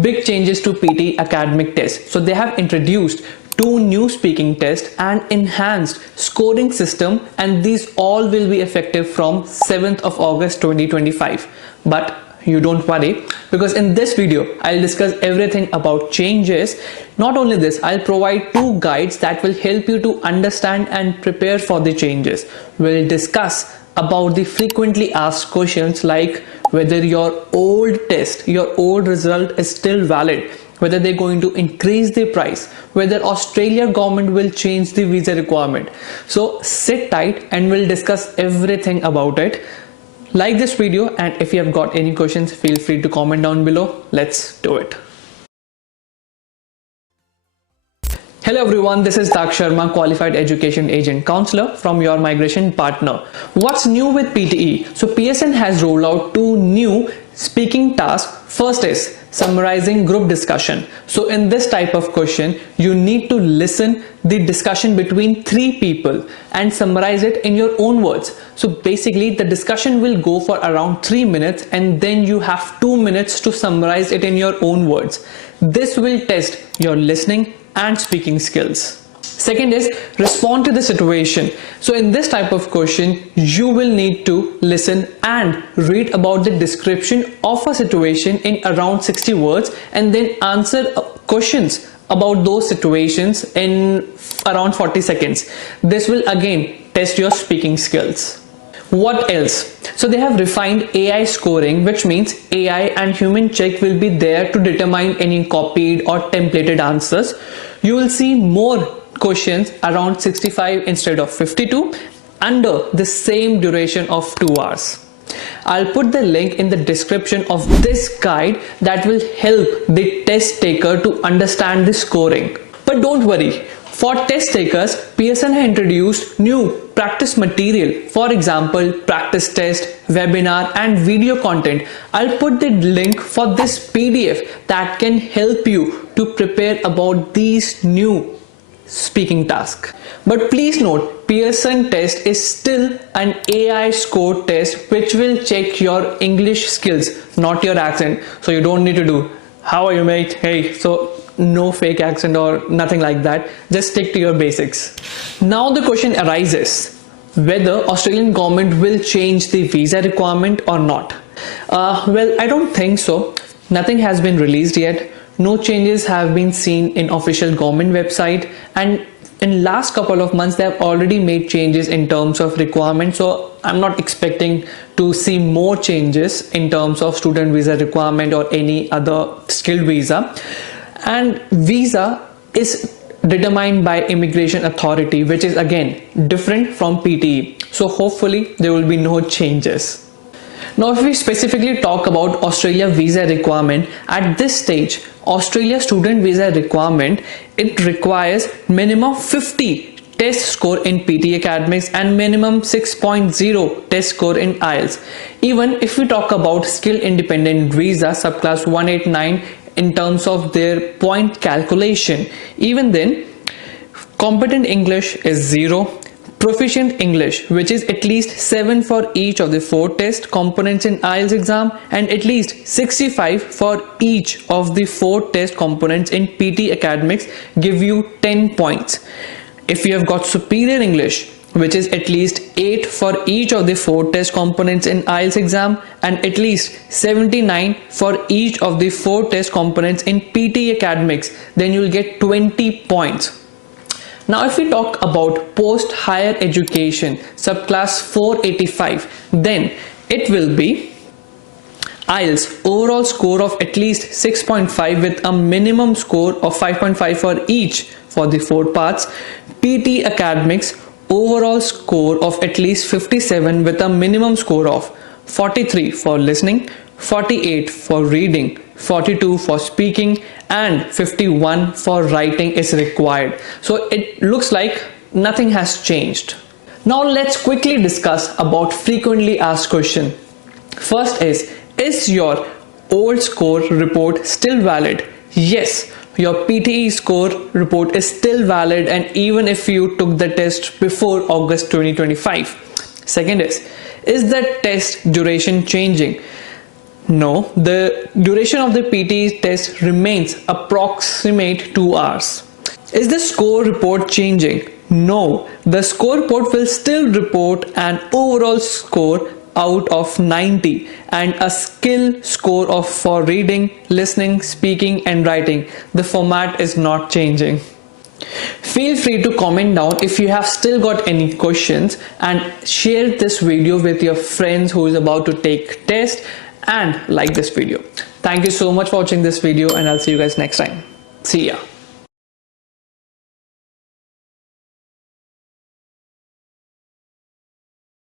Big changes to PTE Academic test. So they have introduced 2 new speaking tests and enhanced scoring system, and these all will be effective from 7th of August 2025. But you don't worry, because in this video I'll discuss everything about changes. Not only this, I'll provide 2 guides that will help you to understand and prepare for the changes. We'll discuss about the frequently asked questions like whether your old test, your old result is still valid, whether they're going to increase the price, whether Australia government will change the visa requirement. So sit tight and we'll discuss everything about it. Like this video, and if you have got any questions, feel free to comment down below. Let's do it. Hello everyone, this is Daksh Sharma, Qualified Education Agent Counselor from your migration partner. What's new with PTE? So PSN has rolled out 2 new speaking tasks. First is summarizing group discussion. So in this type of question, you need to listen the discussion between 3 people and summarize it in your own words. So basically the discussion will go for around 3 minutes, and then you have 2 minutes to summarize it in your own words. This will test your listening and speaking skills. Second is respond to the situation. So in this type of question, you will need to listen and read about the description of a situation in around 60 words, and then answer questions about those situations in around 40 seconds. This will again test your speaking skills. What else? So they have refined AI scoring, which means AI and human check will be there to determine any copied or templated answers. You will see more questions around 65 instead of 52 under the same duration of 2 hours. I'll put the link in the description of this guide that will help the test taker to understand the scoring. But don't worry, for test takers, PSN has introduced new practice material. For example, practice test, webinar and video content. I'll put the link for this PDF that can help you to prepare about these new speaking tasks. But please note, Pearson test is still an AI score test which will check your English skills, not your accent. So you don't need to do, how are you mate? Hey, so no fake accent or nothing like that. Just stick to your basics. Now the question arises whether Australian government will change the visa requirement or not. Well, I don't think so. Nothing has been released yet. No changes have been seen in official government website, and in last couple of months they have already made changes in terms of requirements. So I'm not expecting to see more changes in terms of student visa requirement or any other skilled visa. And visa is determined by immigration authority, which is again different from PTE. So hopefully there will be no changes. Now if we specifically talk about Australia visa requirement, at this stage Australia student visa requirement, it requires minimum 50 test score in PTE Academics and minimum 6.0 test score in IELTS. Even if we talk about skill independent visa subclass 189 in terms of their point calculation, even then competent English is 0, proficient English, which is at least 7 for each of the 4 test components in IELTS exam, and at least 65 for each of the 4 test components in PTE Academics, give you 10 points. If you have got superior English, which is at least 8 for each of the 4 test components in IELTS exam, and at least 79 for each of the 4 test components in PTE Academics, then you will get 20 points. Now if we talk about post higher education subclass 485, then it will be IELTS overall score of at least 6.5 with a minimum score of 5.5 for each for the 4 parts. PTE Academics overall score of at least 57 with a minimum score of 43 for listening, 48 for reading, 42 for speaking and 51 for writing is required. So it looks like nothing has changed. Now let's quickly discuss about frequently asked question. First is your old score report still valid? Yes, your PTE score report is still valid, and even if you took the test before August 2025. Second is the test duration changing? No, the duration of the PTE test remains approximate 2 hours. Is the score report changing? No, the score report will still report an overall score out of 90 and a skill score of for reading, listening, speaking and writing. The format is not changing. Feel free to comment down if you have still got any questions, and share this video with your friends who is about to take test, and like this video. Thank you so much for watching this video, and I'll see you guys next time. See ya.